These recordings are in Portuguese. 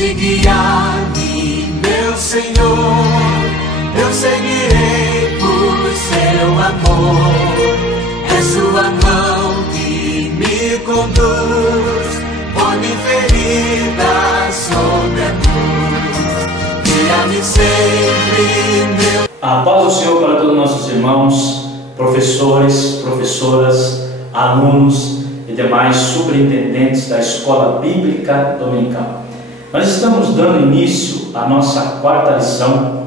de guiar-me, meu Senhor. Eu seguirei por seu amor. É sua mão que me conduz. Põe-me ferida sobre a cruz. Guia-me sempre, meu... A paz do Senhor para todos os nossos irmãos, professores, professoras, alunos e demais superintendentes da Escola Bíblica Dominical. Nós estamos dando início à nossa quarta lição,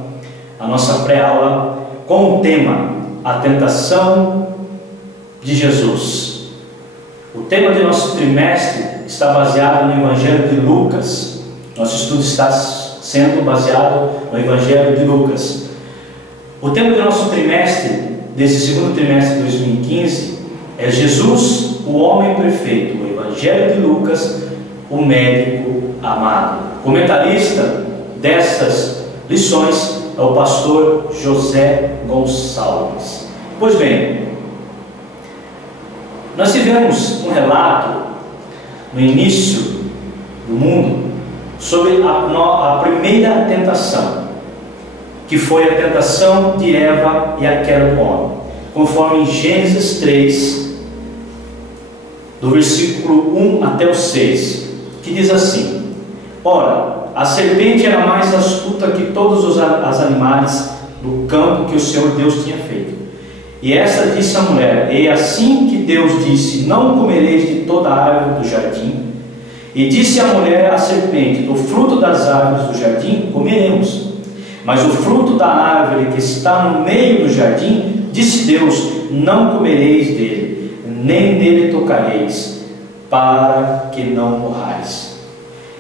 a nossa pré-aula, com o tema A Tentação de Jesus. O tema do nosso trimestre está baseado no Evangelho de Lucas. Nosso estudo está sendo baseado no Evangelho de Lucas. O tema do nosso trimestre, desse segundo trimestre de 2015, é Jesus, o homem perfeito, o Evangelho de Lucas, o médico amado. Comentarista dessas lições é o pastor José Gonçalves. Pois bem, nós tivemos um relato no início do mundo sobre a primeira tentação, que foi a tentação de Eva e a queda do homem, conforme em Gênesis 3, do versículo 1 até o 6, que diz assim: Ora, a serpente era mais astuta que todos os animais do campo que o Senhor Deus tinha feito. E esta disse à mulher: E assim que Deus disse: Não comereis de toda a árvore do jardim. E disse a mulher à serpente: Do fruto das árvores do jardim comeremos. Mas o fruto da árvore que está no meio do jardim, disse Deus: Não comereis dele, nem nele tocareis, para que não morrais.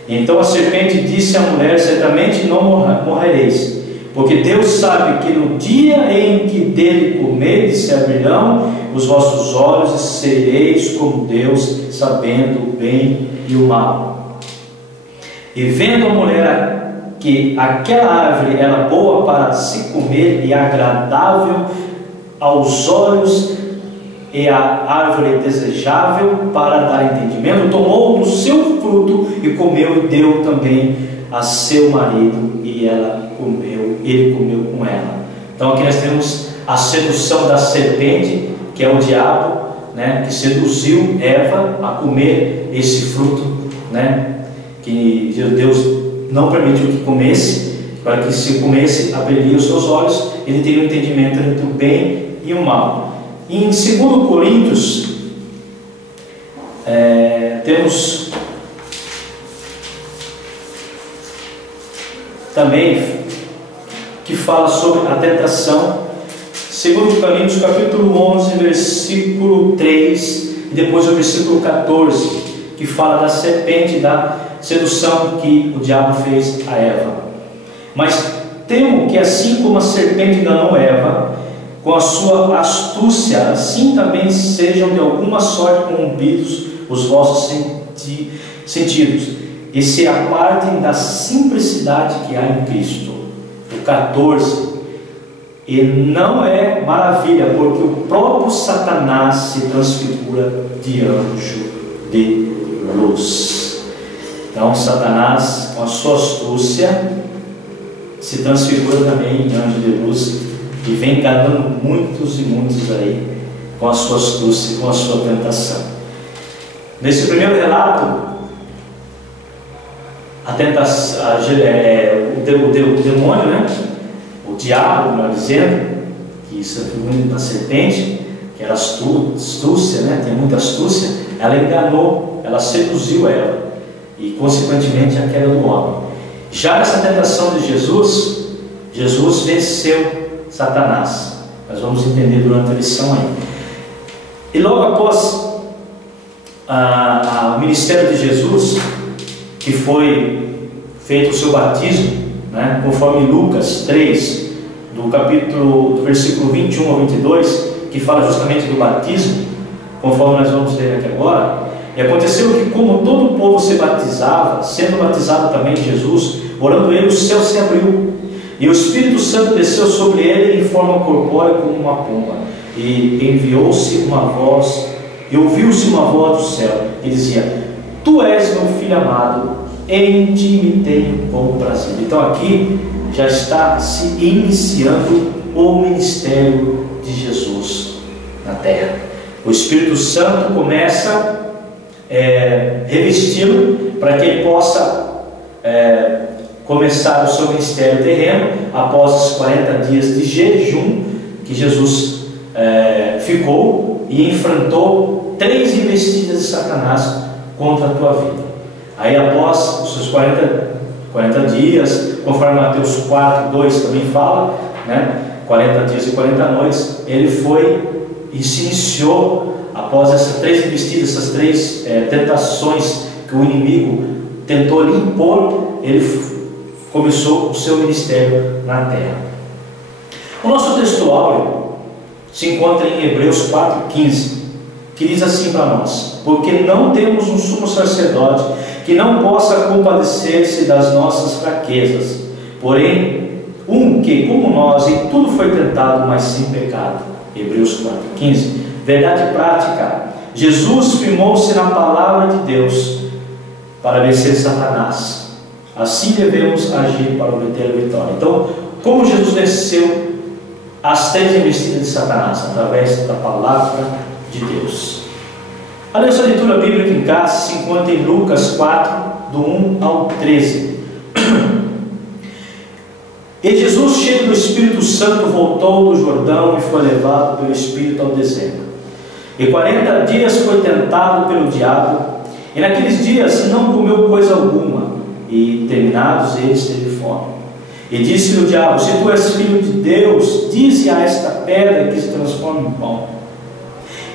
Então a serpente disse à mulher: Certamente não morrereis, porque Deus sabe que no dia em que dele comerdes, se abrirão os vossos olhos e sereis como Deus, sabendo o bem e o mal. E vendo a mulher que aquela árvore era boa para se comer e agradável aos olhos, e a árvore desejável para dar entendimento, tomou do seu fruto e comeu, e deu também a seu marido, e ele comeu com ela. Então aqui nós temos a sedução da serpente, que é o diabo, né, que seduziu Eva a comer esse fruto, né, que Deus não permitiu que comesse, para que se comesse, abriria os seus olhos, ele teria um entendimento entre o bem e o mal. Em 2 Coríntios, temos também que fala sobre a tentação. 2 Coríntios capítulo 11, versículo 3, e depois o versículo 14, que fala da serpente, da sedução que o diabo fez a Eva. Mas temo que assim como a serpente enganou Eva com a sua astúcia, assim também sejam de alguma sorte corrompidos os vossos sentidos, e se apartem da simplicidade que há em Cristo. O 14: E não é maravilha, porque o próprio Satanás se transfigura de anjo de luz. Então Satanás, com a sua astúcia, se transfigura também em anjo de luz e vem enganando muitos e muitos aí com a sua astúcia, com a sua tentação. Nesse primeiro relato, a tentação, o demônio, né? O diabo, melhor dizendo, que isso é figura da serpente, que era astúcia, né? Tem muita astúcia. Ela enganou, ela seduziu ela, e consequentemente a queda do homem. Já nessa tentação de Jesus, Jesus venceu Satanás. Nós vamos entender durante a lição aí. E logo após o ministério de Jesus, que foi feito o seu batismo, né, conforme Lucas 3, do versículo 21 ao 22, que fala justamente do batismo, conforme nós vamos ler aqui agora. E aconteceu que, como todo o povo se batizava, sendo batizado também Jesus, orando ele, o céu se abriu, e o Espírito Santo desceu sobre ele em forma corpórea como uma pomba, e enviou-se uma voz, e ouviu-se uma voz do céu, e dizia: Tu és meu filho amado, em ti me tenho com prazer. Então aqui já está se iniciando o ministério de Jesus na terra. O Espírito Santo começa revesti-lo para que ele possa começar o seu ministério terreno após os 40 dias de jejum que Jesus ficou e enfrentou 3 investidas de Satanás contra a tua vida. Aí após os seus 40 dias, conforme Mateus 4:2 também fala, né? 40 dias e 40 noites, ele foi e se iniciou após essas 3 investidas, essas 3 tentações que o inimigo tentou lhe impor. Ele começou o seu ministério na terra. O nosso texto áureo se encontra em Hebreus 4:15, que diz assim para nós: porque não temos um sumo sacerdote que não possa compadecer-se das nossas fraquezas, porém que, como nós, em tudo foi tentado, mas sem pecado. Hebreus 4:15. Verdade prática: Jesus firmou-se na palavra de Deus para vencer Satanás. Assim devemos agir para obter a vitória. Então, como Jesus venceu as 3 investidas de Satanás? Através da palavra de Deus. A nossa leitura bíblica em casa se encontra em Lucas 4, do 1 ao 13. E Jesus, cheio do Espírito Santo, voltou do Jordão e foi levado pelo Espírito ao deserto. E 40 dias foi tentado pelo diabo, e naqueles dias não comeu coisa alguma, e terminados eles teve fome. E disse-lhe o diabo: se tu és filho de Deus, dize a esta pedra que se transforma em pão.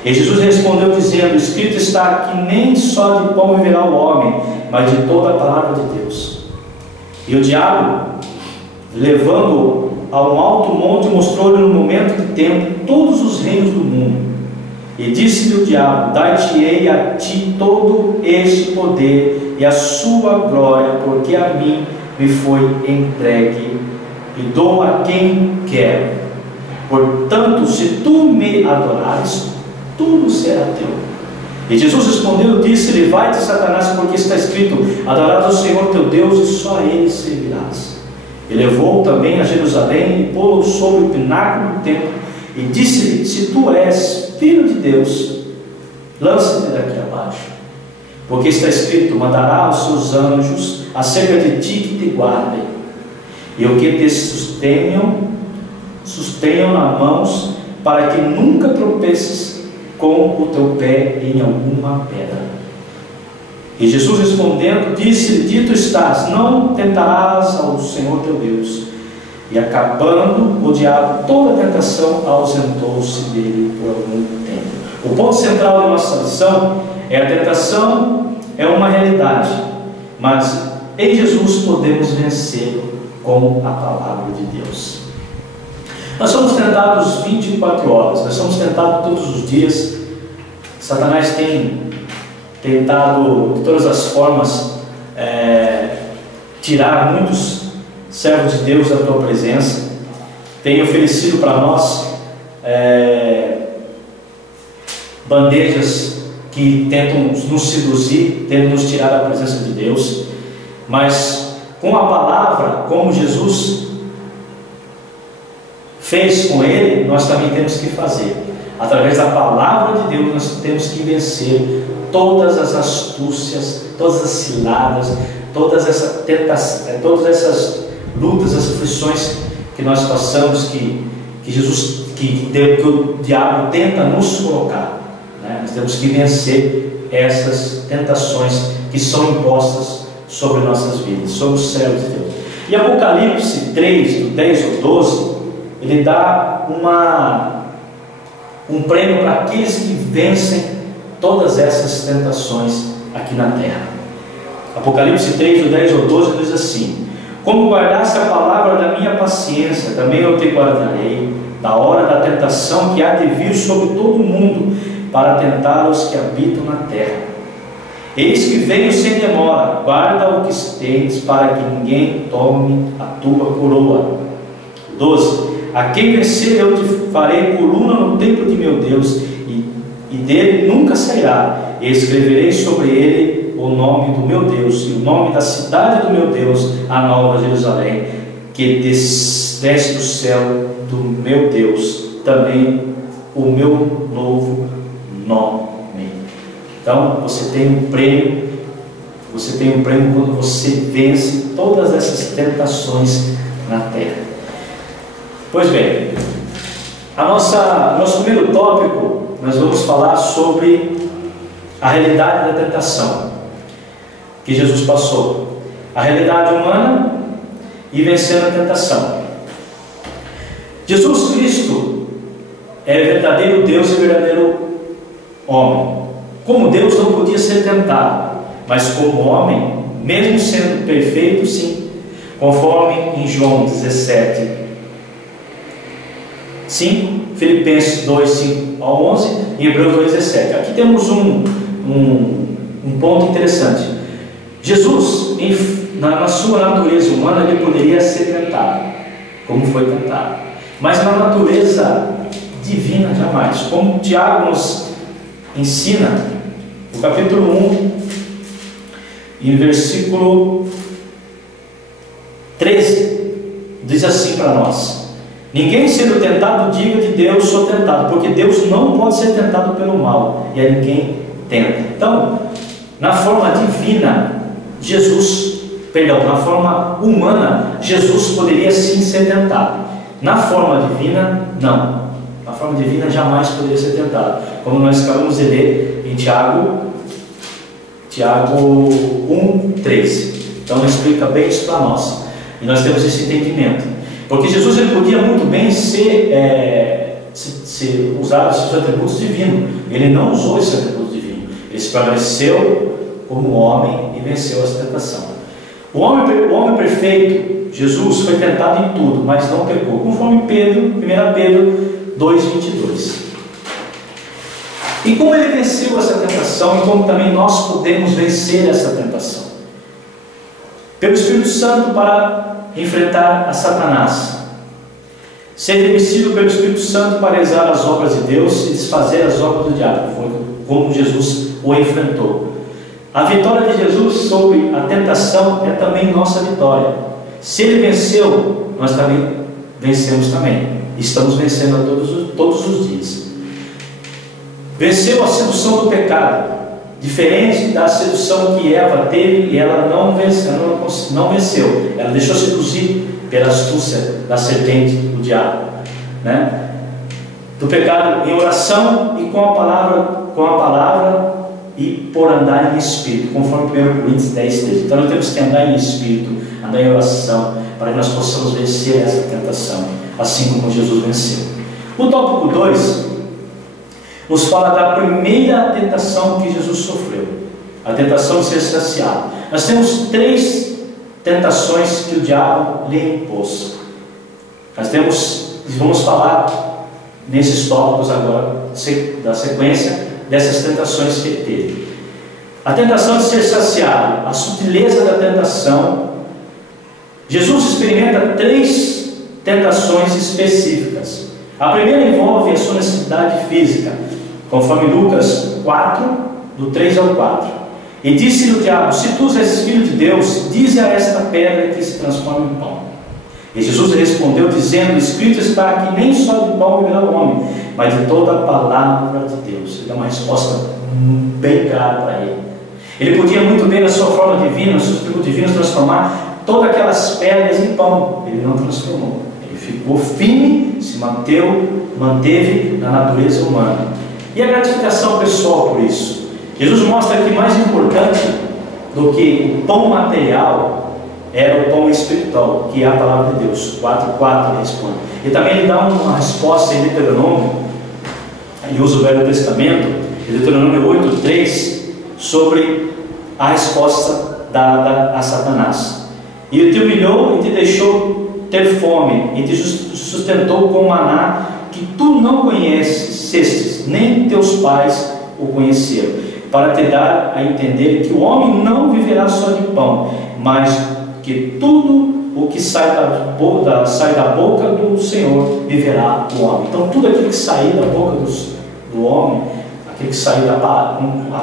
E Jesus respondeu dizendo: escrito está que nem só de pão viverá o homem, mas de toda a palavra de Deus. E o diabo, levando-o a um alto monte, mostrou-lhe no momento de tempo todos os reinos do mundo. E disse-lhe o diabo: dar-te-ei a ti todo este poder e a sua glória, porque a mim me foi entregue e dou a quem quero. Portanto, se tu me adorares, tudo será teu. E Jesus respondeu, disse-lhe: vai-te, Satanás, porque está escrito: adorarás o Senhor teu Deus e só a ele servirás. E levou-o também a Jerusalém e pô-lo sobre o pináculo do templo e disse-lhe: se tu és filho de Deus, lança-te daqui abaixo, porque está escrito: mandará os seus anjos acerca de ti que te guardem, e o que te sustenham nas mãos, para que nunca tropeces com o teu pé em alguma pedra. E Jesus respondendo, disse-lhe: dito estás, não tentarás ao Senhor teu Deus. E acabando o diabo toda a tentação, ausentou-se dele por algum tempo. O ponto central da nossa lição é: a tentação é uma realidade, mas em Jesus podemos vencer com a palavra de Deus. Nós somos tentados 24 horas, nós somos tentados todos os dias. Satanás tem tentado de todas as formas tirar muitos servos de Deus da tua presença. Tem oferecido para nós bandejas que tentam nos seduzir, tentam nos tirar da presença de Deus. Mas com a palavra, como Jesus fez com ele, nós também temos que fazer. Através da palavra de Deus nós temos que vencer todas as astúcias, todas as ciladas, todas essas lutas, as aflições que nós passamos, que o diabo tenta nos colocar, né? Nós temos que vencer essas tentações que são impostas sobre nossas vidas, sobre os servos de Deus. E Apocalipse 3, do 10 ao 12, ele dá um prêmio para aqueles que vencem todas essas tentações aqui na terra. Apocalipse 3, do 10 ao 12, diz assim: como guardaste a palavra da minha paciência, também eu te guardarei da hora da tentação que há de vir sobre todo o mundo, para tentar os que habitam na terra. Eis que venho sem demora, guarda o que tens, para que ninguém tome a tua coroa. 12. A quem vencer eu te farei coluna no templo de meu Deus, e dele nunca sairá, e escreverei sobre ele o nome do meu Deus e o nome da cidade do meu Deus, a Nova Jerusalém, que desce do céu do meu Deus, também o meu novo nome. Então você tem um prêmio. Você tem um prêmio quando você vence todas essas tentações na terra. Pois bem, nosso primeiro tópico, nós vamos falar sobre a realidade da tentação que Jesus passou. A realidade humana e vencendo a tentação. Jesus Cristo é verdadeiro Deus e verdadeiro homem. Como Deus não podia ser tentado, mas como homem, mesmo sendo perfeito, sim, conforme em João 17, 5, Filipenses 2, 5 ao 11 e Hebreus 2, 17. Aqui temos um ponto interessante. Jesus, na sua natureza humana, ele poderia ser tentado, como foi tentado, mas na natureza divina jamais. Como Tiago nos ensina, no capítulo 1, em versículo 13, diz assim para nós: ninguém sendo tentado diga de Deus sou tentado, porque Deus não pode ser tentado pelo mal, e a ninguém tenta. Então, na forma divina, na forma humana, Jesus poderia sim ser tentado. Na forma divina, não. Na forma divina jamais poderia ser tentado, como nós acabamos de ler em Tiago 1:13. Então explica bem isso para nós, e nós temos esse entendimento, porque Jesus ele podia muito bem usar esses atributos divinos. Ele não usou esse atributo divino, ele se pareceu como homem e venceu essa tentação. O homem perfeito, Jesus, foi tentado em tudo, mas não pecou, conforme 1 Pedro 2:22. E como ele venceu essa tentação, e como também nós podemos vencer essa tentação? Pelo Espírito Santo para enfrentar a Satanás. Ser revestido pelo Espírito Santo para realizar as obras de Deus e desfazer as obras do diabo, foi como Jesus o enfrentou. A vitória de Jesus sobre a tentação é também nossa vitória. Se ele venceu, nós também vencemos também. Estamos vencendo a todos os dias. Venceu a sedução do pecado, diferente da sedução que Eva teve, e ela não venceu. Ela deixou seduzir pela astúcia da serpente, do diabo, né? Do pecado em oração e com a palavra e por andar em espírito, conforme 1 Coríntios 10:13. Então nós temos que andar em espírito, andar em oração, para que nós possamos vencer essa tentação, assim como Jesus venceu. O tópico 2 nos fala da primeira tentação que Jesus sofreu, a tentação de ser saciado. Nós temos 3 tentações que o diabo lhe impôs. Vamos falar nesses tópicos agora, da sequência dessas tentações que ele teve. A tentação de ser saciado, a sutileza da tentação. Jesus experimenta 3 tentações específicas. A primeira envolve a sua necessidade física, conforme Lucas 4, do 3 ao 4. E disse-lhe o diabo: se tu és filho de Deus, dize a esta pedra que se transforma em pão. E Jesus respondeu dizendo: escrito está que nem só de pão viverá o homem, mas de toda a palavra de Deus. Ele dá uma resposta bem clara para ele. Ele podia muito bem, na sua forma divina, nos seus atributos divinos, transformar todas aquelas pedras em pão. Ele não transformou. Ele ficou firme, se manteve na natureza humana. E a gratificação pessoal por isso. Jesus mostra que mais importante do que o pão material era o pão espiritual, que é a palavra de Deus. 4:4 ele responde. E também ele dá uma resposta em Deuteronômio, ele usa o Velho Testamento, em Deuteronômio 8:3, sobre a resposta dada a Satanás. E ele te humilhou e te deixou ter fome, e te sustentou com maná que tu não conhecestes, nem teus pais o conheceram, para te dar a entender que o homem não viverá só de pão, mas que tudo o que sai da boca do Senhor viverá o homem. Então tudo aquilo que sair da boca do homem, aquele que sai a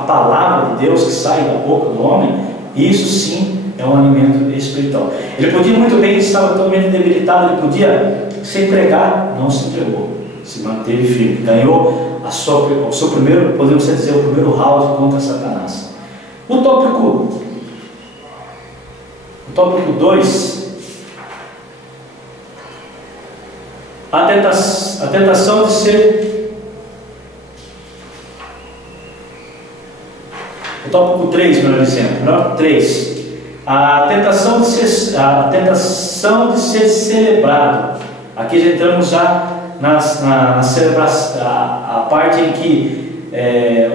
palavra de Deus que sai da boca do homem, isso sim é um alimento espiritual. Ele podia muito bem, estava totalmente debilitado, ele podia se entregar, não se entregou, se manteve firme, ganhou o seu primeiro, podemos dizer, o primeiro round contra Satanás. O tópico 2, a tentação de ser. O tópico 3, melhor dizendo, 3. A tentação de ser celebrado. Aqui já entramos já na celebração, a parte em que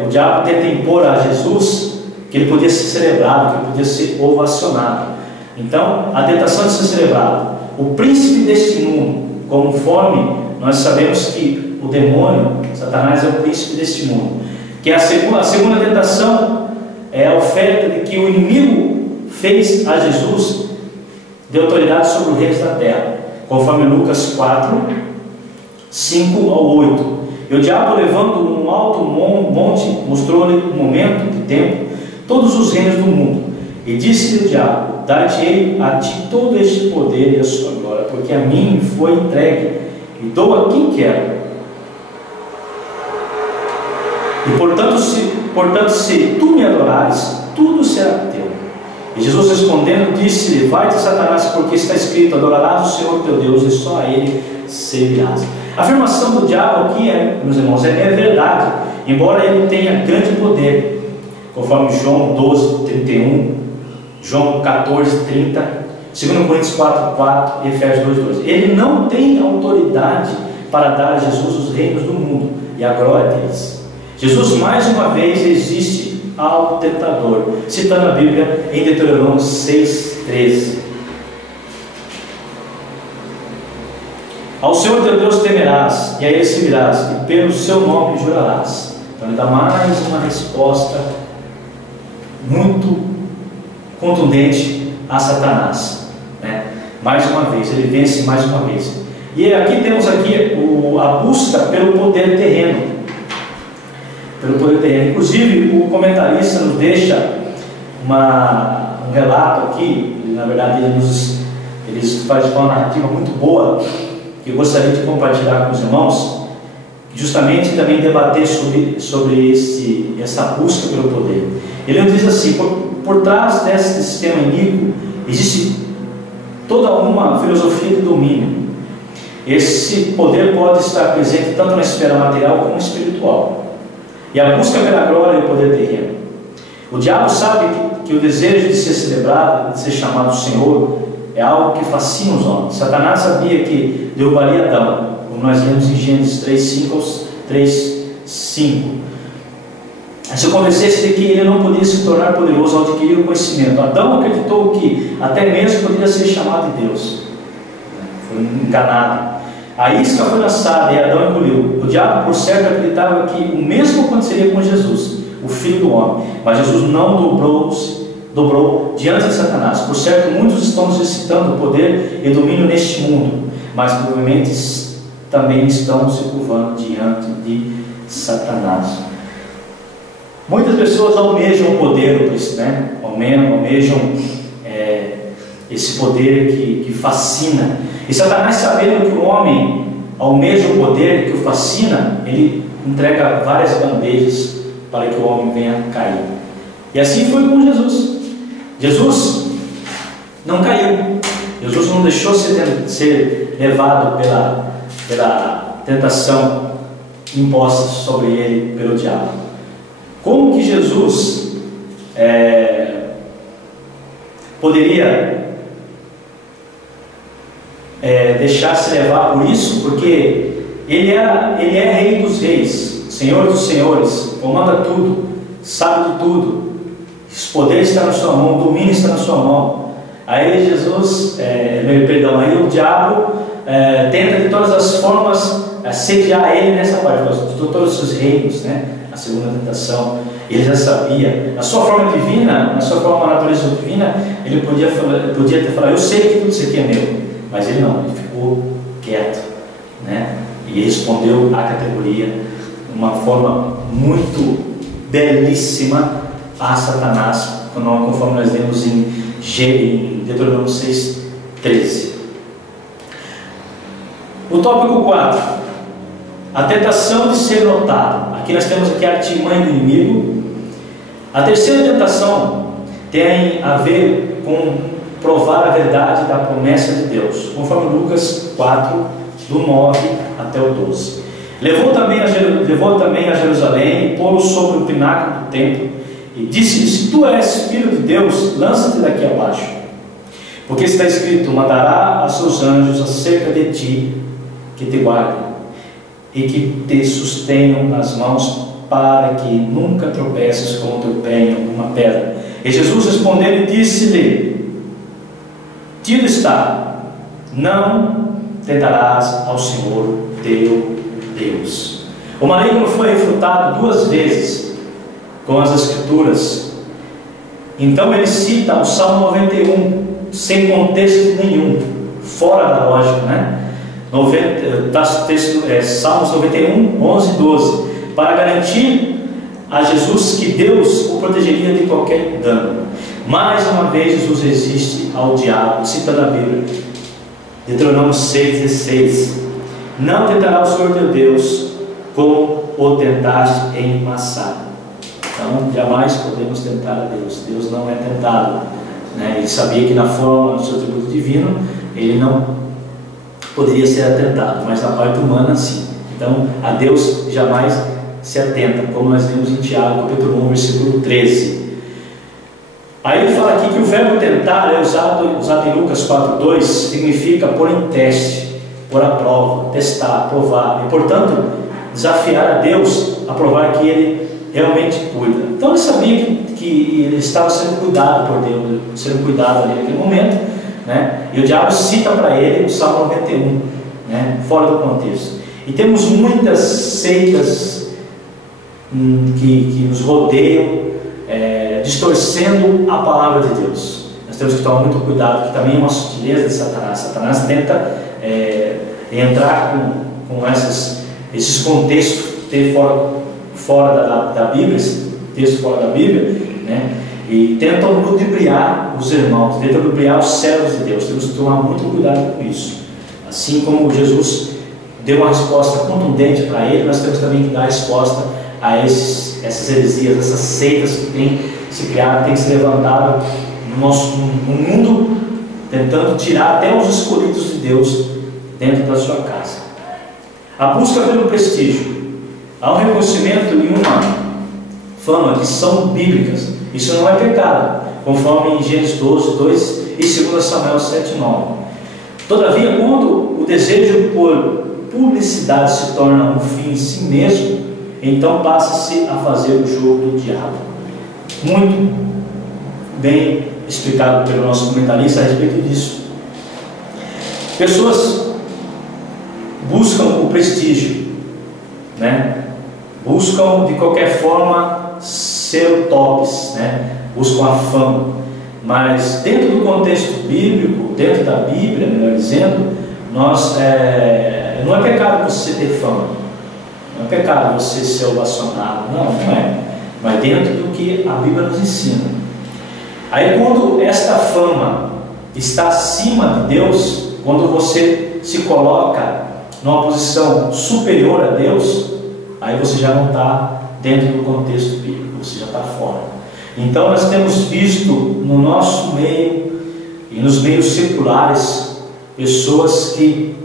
o diabo tenta impor a Jesus que ele podia ser celebrado, que ele podia ser ovacionado. Então, a tentação de ser celebrado. O príncipe deste mundo, conforme nós sabemos que o demônio, Satanás, é o príncipe deste mundo. Que a segunda tentação é a oferta de que o inimigo fez a Jesus de autoridade sobre os reis da terra, conforme Lucas 4, 5 ao 8. E o diabo, levando um alto monte, mostrou-lhe um momento de tempo todos os reinos do mundo. E disse-lhe o diabo: dar-te-ei a ti todo este poder e a sua glória, porque a mim foi entregue, e dou a quem quero. E portanto, se tu me adorares, tudo será teu. E Jesus respondendo, disse-lhe: vai-te, Satanás, porque está escrito: adorarás o Senhor teu Deus, e só a Ele servirás. A afirmação do diabo aqui, meus irmãos, é verdade, embora ele tenha grande poder, conforme João 12, 31, João 14, 30, 2 Coríntios 4, 4 e Efésios 2, 2. Ele não tem autoridade para dar a Jesus os reinos do mundo e a glória deles. Jesus mais uma vez resiste ao tentador, citando a Bíblia em Deuteronômio 6, 13. Ao Senhor teu Deus temerás, e a Ele servirás, e pelo seu nome jurarás. Então ele dá mais uma resposta muito contundente a Satanás, né? Mais uma vez, ele vence mais uma vez. E aqui temos a busca pelo poder terreno. Inclusive, o comentarista nos deixa um relato aqui. Na verdade, ele faz uma narrativa muito boa, que eu gostaria de compartilhar com os irmãos, justamente também debater sobre essa busca pelo poder. Ele nos diz assim: por trás desse sistema iníquo existe toda uma filosofia de domínio. Esse poder pode estar presente tanto na esfera material como espiritual, e a busca pela glória e o poder terreno. O diabo sabe que o desejo de ser celebrado, de ser chamado Senhor, é algo que fascina os homens. Satanás sabia que derrubaria Adão, como nós lemos em Gênesis 3:5. Se eu convencesse de que ele não podia se tornar poderoso ao adquirir o conhecimento, Adão acreditou que até mesmo poderia ser chamado de Deus. Foi enganado. A isca foi lançada e Adão engoliu. O diabo, por certo, acreditava que o mesmo aconteceria com Jesus, o Filho do Homem. Mas Jesus não dobrou diante de Satanás. Por certo, muitos estão nos excitando o poder e domínio neste mundo, mas provavelmente também estão se curvando diante de Satanás. Muitas pessoas almejam o poder, né? Almejam esse poder que fascina. E Satanás, sabendo que o homem almeja o poder que o fascina, ele entrega várias bandejas para que o homem venha cair. E assim foi com Jesus. Jesus não caiu. Jesus não deixou ser levado pela tentação imposta sobre ele pelo diabo. Como que Jesus poderia deixar-se levar por isso? Porque ele é Rei dos Reis, Senhor dos Senhores, comanda tudo, sabe de tudo. O poder está na sua mão, o domínio está na sua mão. Aí aí o diabo tenta de todas as formas assediar ele nessa parte, de todos os seus reinos, né? A segunda tentação. Ele já sabia, na sua forma divina, na sua forma natureza divina, ele podia ter falado: eu sei que tudo isso aqui é meu. Mas ele não, ele ficou quieto, né? E respondeu à categoria uma forma muito belíssima a Satanás, conforme nós lemos em Deuteronômio 6:13. O tópico 4, a tentação de ser notado. Aqui nós temos aqui a artimanha do inimigo. A terceira tentação tem a ver com provar a verdade da promessa de Deus, conforme Lucas 4, do 9 até o 12. Levou também a Jerusalém e pô-lo sobre o pináculo do templo e disse-lhe: se tu és filho de Deus, lança-te daqui abaixo, porque está escrito: mandará a seus anjos acerca de ti, que te guardem e que te sustenham nas mãos, para que nunca tropeces com o teu pé em alguma pedra. E Jesus respondeu e disse-lhe: dito está, não tentarás ao Senhor teu Deus. O maligno foi refutado 2 vezes com as Escrituras. Então ele cita o Salmo 91 sem contexto nenhum, fora da lógica, né? Salmos 91, 11 e 12, para garantir a Jesus que Deus o protegeria de qualquer dano. Mais uma vez Jesus resiste ao diabo, citando a Bíblia, Deuteronômio 6,16: não tentará o Senhor teu Deus como o tentaste em Massá. Então jamais podemos tentar a Deus. Deus não é tentado, né? Ele sabia que na forma do seu atributo divino ele não poderia ser atentado, mas na parte humana sim. Então a Deus jamais se atenta, como nós lemos em Tiago, capítulo 1, versículo 13. Aí ele fala aqui que o verbo tentar é usado em Lucas 4:2, significa pôr em teste, pôr à prova, testar, provar, e portanto desafiar a Deus a provar que Ele realmente cuida. Então ele sabia que ele estava sendo cuidado por Deus, sendo cuidado ali naquele momento, né? E o diabo cita para ele o Salmo 91, né? Fora do contexto. E temos muitas seitas que nos rodeiam, distorcendo a palavra de Deus. Nós temos que tomar muito cuidado, que também é uma sutileza de Satanás. Satanás tenta entrar com esses contextos fora da Bíblia, esse texto fora da Bíblia, né? E tentam ludibriar os irmãos, tentam ludibriar os servos de Deus. Temos que tomar muito cuidado com isso. Assim como Jesus deu uma resposta contundente para ele, nós temos também que dar resposta a essas heresias, essas seitas que têm se criado, têm se levantado no mundo, tentando tirar até os escolhidos de Deus dentro da sua casa. A busca pelo prestígio. Há um reconhecimento e uma fama que são bíblicas. Isso não é pecado, conforme em Gênesis 12, 2 e 2 Samuel 7, 9. Todavia, quando o desejo por publicidade se torna um fim em si mesmo, então passa-se a fazer o jogo do diabo. Muito bem explicado pelo nosso comentarista a respeito disso. Pessoas buscam o prestígio, né? Buscam de qualquer forma ser o tops, né? Buscam a fama, mas dentro do contexto bíblico, dentro da Bíblia, melhor dizendo, não é pecado você ter fama, não é pecado você ser ovacionado, não é, mas dentro do que a Bíblia nos ensina. Aí quando esta fama está acima de Deus, quando você se coloca numa posição superior a Deus, aí você já não está dentro do contexto bíblico, você já está fora. Então nós temos visto no nosso meio e nos meios seculares pessoas que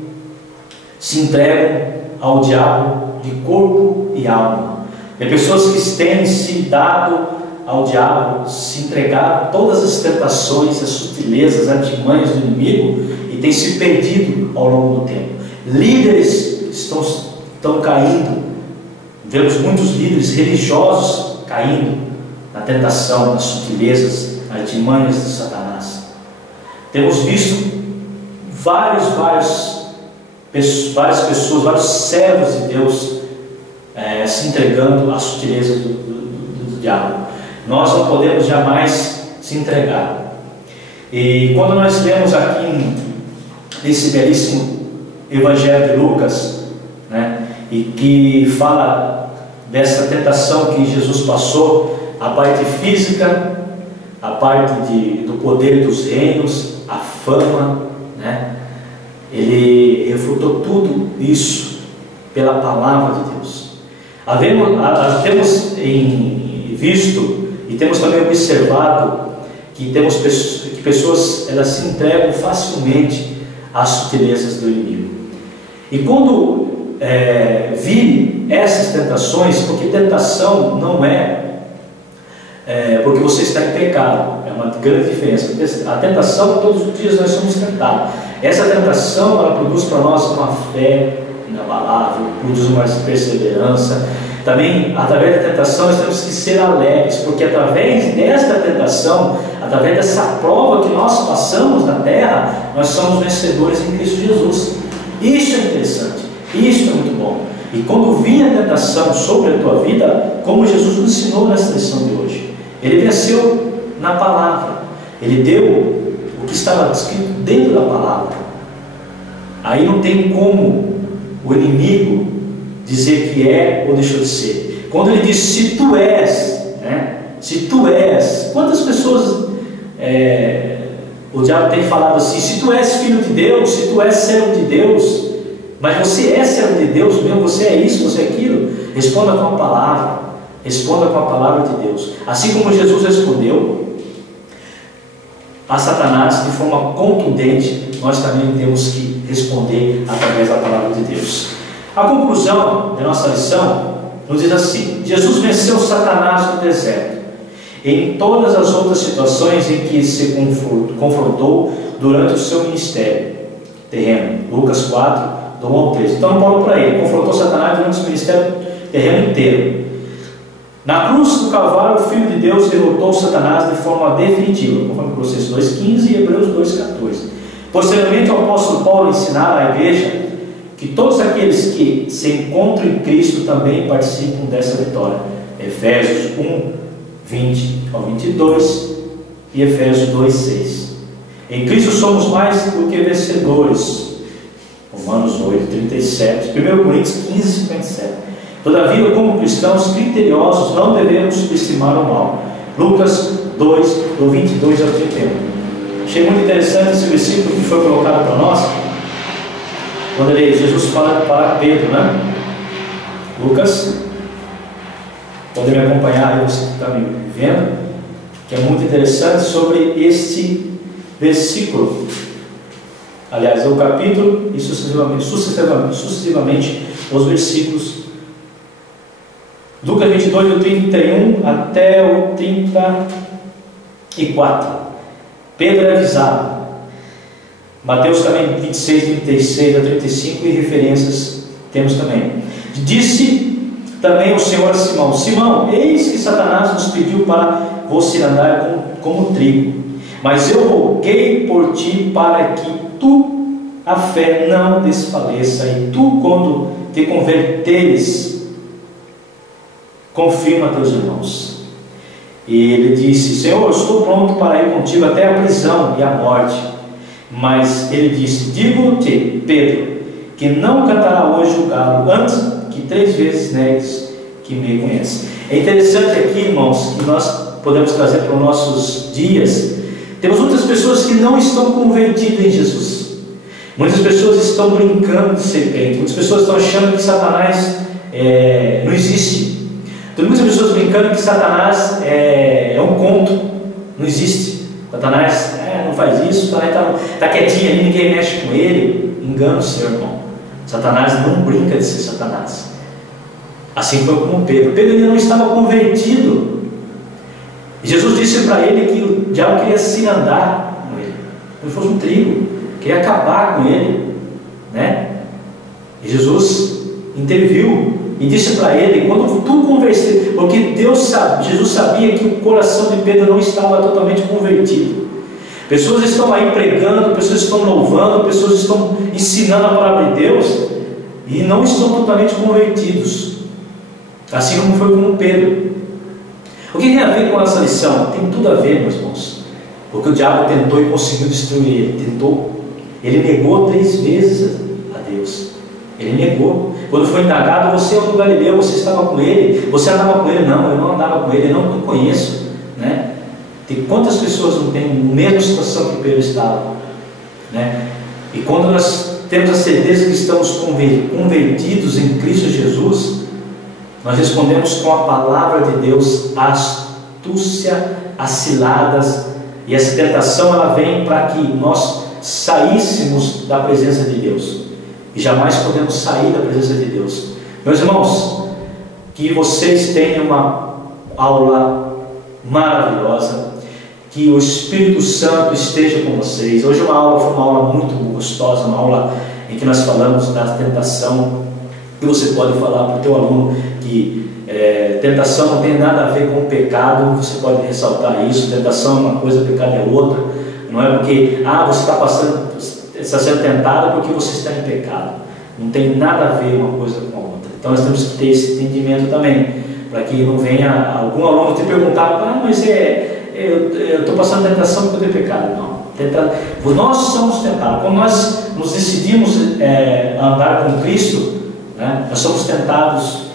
se entregam ao diabo de corpo e alma. Tem pessoas que têm se dado ao diabo, se entregado a todas as tentações, as sutilezas, as artimanhas do inimigo e têm se perdido ao longo do tempo. Líderes estão caindo. Vemos muitos líderes religiosos caindo na tentação, nas sutilezas, nas artimanhas de Satanás. Temos visto várias pessoas, vários servos de Deus se entregando às sutilezas do diabo. Nós não podemos jamais se entregar. E quando nós lemos aqui nesse belíssimo Evangelho de Lucas, né, e que fala dessa tentação que Jesus passou, a parte física, a parte do poder dos reinos, a fama, né? Ele refutou tudo isso pela palavra de Deus. Temos visto e temos também observado que pessoas elas se entregam facilmente às sutilezas do inimigo. E quando vir essas tentações, porque tentação não é porque você está em pecado, é uma grande diferença. A tentação, todos os dias nós somos tentados. Essa tentação, ela produz para nós uma fé inabalável, produz uma perseverança. Também, através da tentação, nós temos que ser alegres, porque através desta tentação, através dessa prova que nós passamos na terra, nós somos vencedores em Cristo Jesus. Isso é interessante, isso é muito bom. E quando vir a tentação sobre a tua vida, como Jesus nos ensinou nessa lição de hoje, Ele venceu na palavra, Ele deu o que estava escrito dentro da palavra. Aí não tem como o inimigo dizer que é ou deixou de ser. Quando ele diz se tu és, né? Se tu és, quantas pessoas o diabo tem falado assim: se tu és filho de Deus, se tu és servo de Deus, mas você é servo de Deus mesmo, você é isso, você é aquilo? Responda com a palavra, responda com a palavra de Deus. Assim como Jesus respondeu a Satanás de forma contundente, nós também temos que responder através da palavra de Deus. A conclusão da nossa lição nos diz assim: Jesus venceu Satanás no deserto, em todas as outras situações em que se confrontou durante o seu ministério terreno. Lucas 4, do 1 ao 13. Então Paulo para ele, confrontou Satanás durante o seu ministério terreno inteiro. Na cruz do Calvário, o Filho de Deus derrotou Satanás de forma definitiva, conforme Colossenses 2,15 e Hebreus 2,14. Posteriormente, o apóstolo Paulo ensinara à igreja que todos aqueles que se encontram em Cristo também participam dessa vitória. Efésios 1, 20 ao 22 e Efésios 2, 6. Em Cristo somos mais do que vencedores. Romanos 8, 37. 1 Coríntios 15, 57. Todavia, como cristãos criteriosos, não devemos subestimar o mal. Lucas 2, do 22 ao 31. Achei muito interessante esse versículo que foi colocado para nós, quando Jesus fala para Pedro, né? Lucas, pode me acompanhar aí, você que está me vendo, que é muito interessante sobre este versículo. Aliás, é o capítulo e sucessivamente os versículos. Lucas 22, do 31 até o 34. Pedro é avisado. Mateus também 26, 36 a 35 e referências temos também. Disse também o Senhor a Simão: Simão, eis que Satanás nos pediu para você andar como trigo, mas eu roguei por ti para que a fé não desfaleça, e tu, quando te converteres, confirma a teus irmãos. E ele disse: Senhor, estou pronto para ir contigo até a prisão e a morte. Mas ele disse: digo-te, Pedro, que não cantará hoje o galo, antes que 3 vezes negues que me conhece. É interessante aqui, irmãos, que nós podemos trazer para os nossos dias. Temos muitas pessoas que não estão convertidas em Jesus. Muitas pessoas estão brincando de ser crente. Muitas pessoas estão achando que Satanás não existe. Tem muitas pessoas brincando que Satanás é um conto, não existe. Satanás não faz isso, Satanás está quietinho ali, ninguém mexe com ele. Engano seu irmão. Satanás não brinca de ser Satanás. Assim foi como Pedro. Pedro ainda não estava convertido. E Jesus disse para ele que o diabo queria se andar com ele, como se fosse um trigo, queria acabar com ele, né? E Jesus interviu e disse para ele: quando tu converter, porque Jesus sabia que o coração de Pedro não estava totalmente convertido. Pessoas estão aí pregando, pessoas estão louvando, pessoas estão ensinando a palavra de Deus e não estão totalmente convertidos, assim como foi com Pedro. O que tem a ver com essa lição? Tem tudo a ver, meus irmãos, porque o diabo tentou e conseguiu destruir ele. Ele negou 3 vezes a Deus. Ele negou. Quando foi indagado, você é o do Galileu, você estava com ele, você andava com ele? Não, eu não andava com ele, eu não conheço, né? Tem quantas pessoas não têm a mesma situação que Pedro estava, né? E quando nós temos a certeza que estamos convertidos em Cristo Jesus, nós respondemos com a palavra de Deus, a astúcia, as ciladas, e essa tentação ela vem para que nós saíssemos da presença de Deus, e jamais podemos sair da presença de Deus. Meus irmãos, que vocês tenham uma aula maravilhosa, que o Espírito Santo esteja com vocês. Hoje foi uma aula muito gostosa, uma aula em que nós falamos da tentação, e você pode falar para o teu aluno que tentação não tem nada a ver com o pecado. Você pode ressaltar isso. Tentação é uma coisa, pecado é outra. Não é porque você está sendo tentado porque você está em pecado. Não tem nada a ver uma coisa com a outra. Então nós temos que ter esse entendimento também, para que não venha algum aluno te perguntar: mas eu estou passando tentação porque eu tenho pecado. Não. Nós somos tentados. Quando nós nos decidimos andar com Cristo, né, nós somos tentados,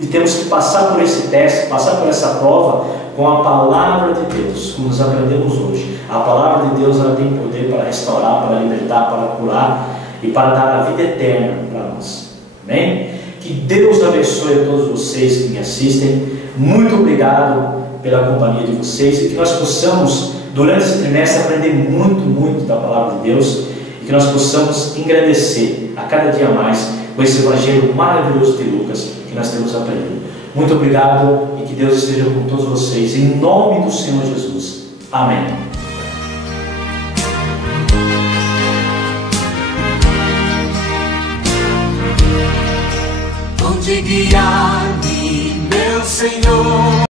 e temos que passar por esse teste, passar por essa prova com a palavra de Deus, como nós aprendemos hoje. A palavra de Deus ela tem poder para restaurar, para libertar, para curar e para dar a vida eterna para nós. Amém? Que Deus abençoe a todos vocês que me assistem. Muito obrigado pela companhia de vocês, e que nós possamos, durante esse trimestre, aprender muito da palavra de Deus, e que nós possamos engrandecer a cada dia mais com esse evangelho maravilhoso de Lucas que nós temos aprendido. Muito obrigado, e que Deus esteja com todos vocês, em nome do Senhor Jesus. Amém. Onde guiar-me, meu Senhor,